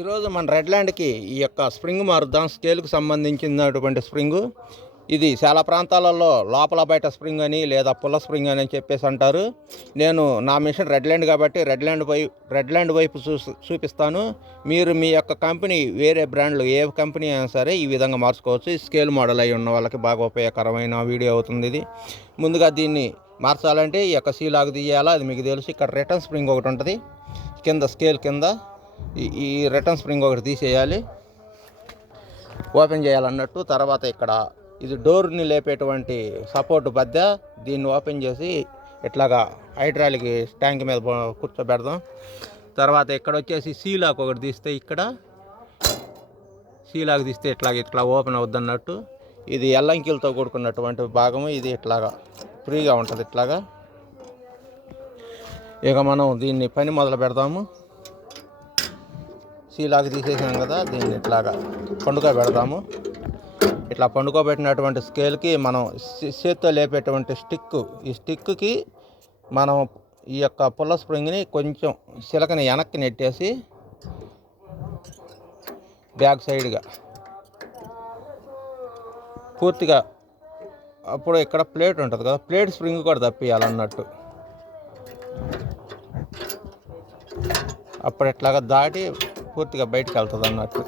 ఈరోజు మన రెడ్ ల్యాండ్కి ఈ యొక్క స్ప్రింగ్ మారుద్దాం. స్కేల్కి సంబంధించినటువంటి స్ప్రింగు. ఇది చాలా ప్రాంతాలలో లోపల బయట స్ప్రింగ్ అని లేదా పుల్ల స్ప్రింగ్ అని చెప్పేసి అంటారు. నేను నా మిషన్ రెడ్ ల్యాండ్ కాబట్టి రెడ్ ల్యాండ్ వైపు రెడ్ ల్యాండ్ వైపు చూ చూపిస్తాను. మీరు మీ యొక్క కంపెనీ వేరే బ్రాండ్లు ఏ కంపెనీ అయినా సరే ఈ విధంగా మార్చుకోవచ్చు. ఈ స్కేల్ మోడల్ అయి ఉన్న వాళ్ళకి బాగా ఉపయోగకరమైన వీడియో అవుతుంది ఇది. ముందుగా దీన్ని మార్చాలంటే ఈ యొక్క సీలాగ్ తీయాలా? అది మీకు తెలుసు. ఇక్కడ రిటర్న్ స్ప్రింగ్ ఒకటి ఉంటుంది. కింద స్కేల్ కింద ఈ ఈ రిటర్న్ స్ప్రింగ్ ఒకటి తీసేయాలి. ఓపెన్ చేయాలన్నట్టు తర్వాత ఇక్కడ ఇది డోర్ని లేపేటువంటి సపోర్ట్ బద్ద దీన్ని ఓపెన్ చేసి ఇట్లాగా హైడ్రాలిక్ ట్యాంక్ మీద కూర్చోబెడదాం. తర్వాత ఇక్కడ వచ్చేసి సీలాక్ ఒకటి తీస్తే ఇక్కడ సీలాక్ తీస్తే ఇట్లాగ ఇట్లా ఓపెన్ అవుద్దన్నట్టు. ఇది ఎల్లంకిలతో కూడుకున్నటువంటి భాగము. ఇది ఇట్లాగా ఫ్రీగా ఉంటుంది ఇట్లాగా. ఇక మనం దీన్ని పని మొదలు పెడదాము. సీలాకి తీసేసినాం కదా దీన్ని ఇట్లాగా పండుగ పెడతాము ఇట్లా పండుకోబెట్టినటువంటి స్కేల్కి మనం చేత్తో లేపేటువంటి స్టిక్ ఈ స్టిక్కి మనం ఈ యొక్క పుల్ల స్ప్రింగ్ని కొంచెం సిలకని వెనక్కి నెట్టేసి బ్యాక్ సైడ్గా పూర్తిగా అప్పుడు ఇక్కడ ప్లేట్ ఉంటుంది కదా ప్లేట్ స్ప్రింగ్ కూడా తప్పియాలన్నట్టు. అప్పుడు ఇట్లాగా దాటి పూర్తిగా బయటికి వెళ్తుంది అన్నట్టు.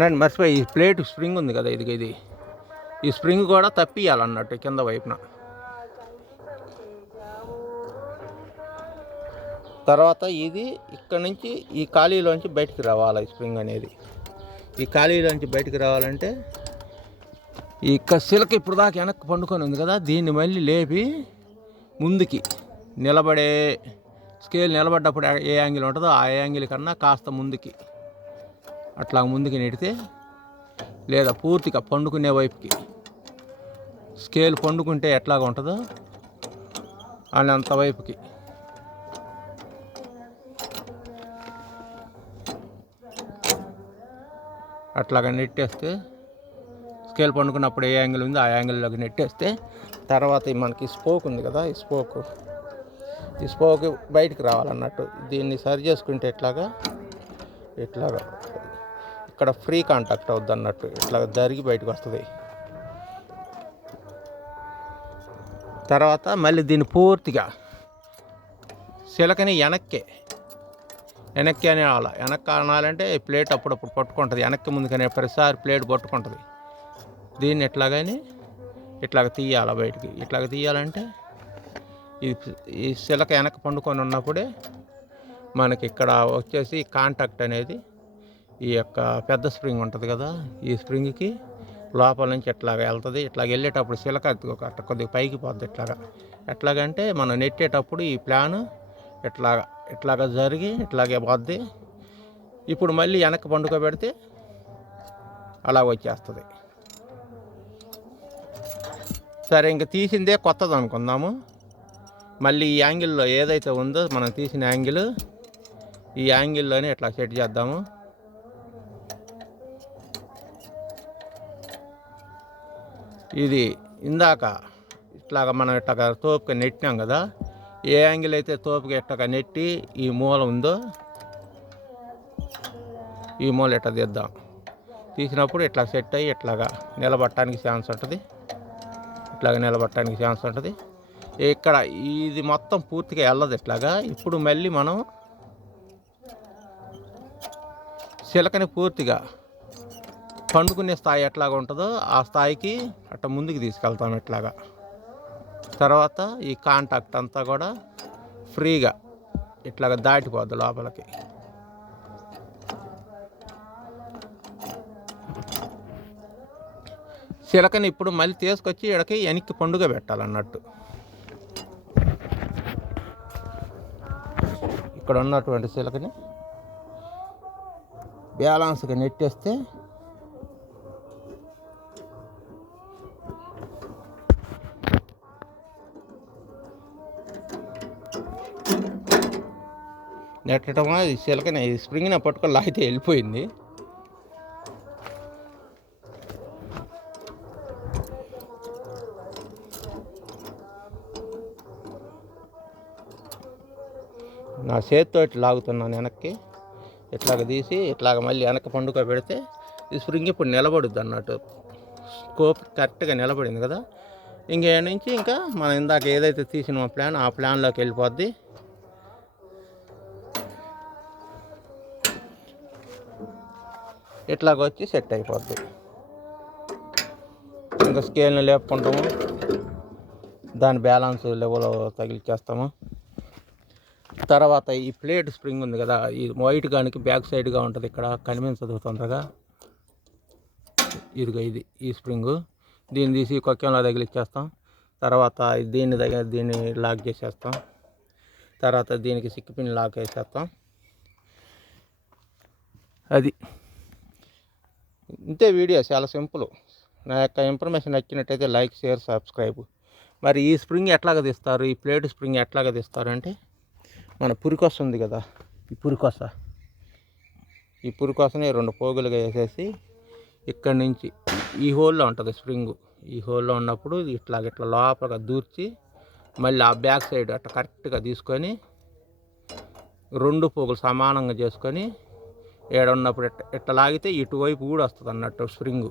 నేను మర్చిపోయి ఈ ప్లేట్ స్ప్రింగ్ ఉంది కదా ఇది ఇది. ఈ స్ప్రింగ్ కూడా తప్పియాలన్నట్టు కింద వైపున. తర్వాత ఇది ఇక్కడ నుంచి ఈ ఖాళీలోంచి బయటికి రావాలి ఈ స్ప్రింగ్ అనేది. ఈ ఖాళీలోంచి బయటికి రావాలంటే ఈ సిలక ఇప్పుడు దాకా వెనక్కి పండుకొని ఉంది కదా దీన్ని మళ్ళీ లేపి ముందుకి నిలబడే స్కేల్ నిలబడ్డప్పుడు ఏ యాంగిల్ ఉంటుందో ఆ యాంగిల్ కన్నా కాస్త ముందుకి. అట్లా ముందుకి నెడితే లేదా పూర్తిగా పండుకునే వైపుకి. స్కేల్ పండుకుంటే ఎట్లాగా ఉంటుందో అంత వైపుకి. అట్లాగా నెట్టేస్తే స్కేల్ పండుకున్నప్పుడు ఏ యాంగిల్ ఉంది ఆ యాంగిల్లోకి నెట్టేస్తే తర్వాత మనకి స్పోక్ ఉంది కదా ఈ స్పోక్ ఈ స్పోక్ బయటికి రావాలన్నట్టు. దీన్ని సరి చేసుకుంటే ఎట్లాగా? ఇట్లాగా ఇక్కడ ఫ్రీ కాంటాక్ట్ అవుద్ది అన్నట్టు ఇట్లా జరిగి బయటకు వస్తుంది. తర్వాత మళ్ళీ దీన్ని పూర్తిగా చిలకని వెనక్కే. వెనక్కి అని అనాలి వెనక్కి అనాలంటే ఈ ప్లేట్ అప్పుడప్పుడు పట్టుకుంటుంది. వెనక్కి ముందుకనే ప్రతిసారి ప్లేట్ పట్టుకుంటుంది. దీన్ని ఎట్లాగని? ఇట్లాగ తీయాలి బయటికి. ఇట్లాగ తీయాలంటే ఈ ఈ చిలక వెనక పండుకొని ఉన్నప్పుడే మనకి ఇక్కడ వచ్చేసి కాంటాక్ట్ అనేది ఈ యొక్క పెద్ద స్ప్రింగ్ ఉంటుంది కదా ఈ స్ప్రింగ్కి లోపల నుంచి ఇట్లాగ వెళ్తుంది. ఇట్లా వెళ్ళేటప్పుడు శిలక కొద్దిగా పైకి పోద్ది ఇట్లాగా. ఎట్లాగంటే మనం నెట్టేటప్పుడు ఈ ప్లాన్ ఇట్లాగ ఇట్లాగ జరిగి ఇట్లాగే పోద్ది. ఇప్పుడు మళ్ళీ వెనక్కి పండుకోబెడితే అలా వచ్చేస్తుంది. సరే ఇంక తీసిందే కొత్తది అనుకుందాము మళ్ళీ ఈ యాంగిల్లో ఏదైతే ఉందో మనం తీసిన యాంగిల్ ఈ యాంగిల్లోనే ఇట్లా సెట్ చేద్దాము. ఇది ఇందాక ఇట్లాగ మనం ఇట్లాగ తోపుగా నెట్టినాం కదా ఏ యాంగిల్ అయితే తోపుగా ఇట్లాగ నెట్టి ఈ మూల ఉందో ఈ మూల ఇట్లా తీద్దాం. తీసినప్పుడు ఇట్లా సెట్ అయ్యి ఇట్లాగా నిలబట్టడానికి ఛాన్స్ ఉంటుంది. ఇట్లాగ నిలబట్టడానికి ఛాన్స్ ఉంటుంది. ఇక్కడ ఇది మొత్తం పూర్తిగా వెళ్ళదు ఇట్లాగా. ఇప్పుడు మళ్ళీ మనం చిలకని పూర్తిగా పండుకునే స్థాయి ఎట్లాగా ఉంటుందో ఆ స్థాయికి అట్ట ముందుకు తీసుకెళ్తాం ఇట్లాగా. తర్వాత ఈ కాంటాక్ట్ అంతా కూడా ఫ్రీగా ఇట్లాగా దాటిపోద్ది లోపలికి. చిలకని ఇప్పుడు మళ్ళీ తీసుకొచ్చి ఇక్కడికి వెనక్కి పండుగ పెట్టాలన్నట్టు. ఇక్కడ ఉన్నటువంటి చిలకని బ్యాలన్స్గా నెట్టేస్తే నెట్టడం ఇది చిలకని ఇది స్ప్రింగ్ని పట్టుకొని లాగితే వెళ్ళిపోయింది. నా చేతితో ఇట్లా లాగుతున్నాను వెనక్కి. ఇట్లాగ తీసి ఇట్లాగ మళ్ళీ వెనక పండుగ పెడితే ఈ స్ప్రింగ్ ఇప్పుడు నిలబడుద్ది అన్నట్టు. స్కోప్ కరెక్ట్గా నిలబడింది కదా. ఇంకే నుంచి ఇంకా మనం ఇందాక ఏదైతే తీసిన ప్లాన్ ఆ ప్లాన్లోకి వెళ్ళిపోద్ది. ఇట్లాగ వచ్చి సెట్ అయిపోద్ది. ఇంకా స్కేల్ని లేపుకుంటాము. దాని బ్యాలెన్స్ లెవెల్ తగిలిచ్చేస్తాము. తర్వాత ఈ ప్లేట్ స్ప్రింగ్ ఉంది కదా ఈ వైట్ గానికి బ్యాక్ సైడ్గా ఉంటుంది ఇక్కడ కనిపించదు తొందరగా? ఇదిగో ఇది ఈ స్ప్రింగ్. దీన్ని తీసి కొక్కంలో తగిలిచ్చేస్తాం తర్వాత దీన్ని దగ్గర దీన్ని లాక్ చేసేస్తాం. తర్వాత దీనికి సిక్కిపిన్ లాక్ వేసేస్తాం అది. ఇంతే వీడియో చాలా సింపుల్. నా యొక్క ఇన్ఫర్మేషన్ నచ్చినట్టయితే లైక్ షేర్ సబ్స్క్రైబ్. మరి ఈ స్ప్రింగ్ ఎట్లాగ తీస్తారు? ఈ ప్లేట్ స్ప్రింగ్ ఎట్లాగ తీస్తారు అంటే? మన పురికొస ఉంది కదా ఈ పురికొస. ఈ పురికొసని రెండు పోగులుగా వేసేసి ఇక్కడి నుంచి ఈ హోల్లో ఉంటుంది స్ప్రింగ్. ఈ హోల్లో ఉన్నప్పుడు ఇట్లా ఇట్లా లోపలగా దూర్చి మళ్ళీ ఆ బ్యాక్ సైడ్ అట్లా కరెక్ట్గా తీసుకొని రెండు పోగులు సమానంగా చేసుకొని ఏడున్నప్పుడు ఇట్లా ఇట్లా లాగితే ఇటువైపు కూడా వస్తుంది అన్నట్టు స్ప్రింగ్.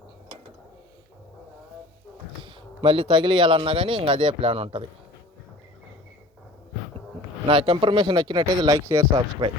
మళ్ళీ తగిలియాలన్నా కానీ ఇంక అదే ప్లాన్ ఉంటుంది. నా ఇన్ఫర్మేషన్ నచ్చినట్టయితే లైక్ షేర్ సబ్స్క్రైబ్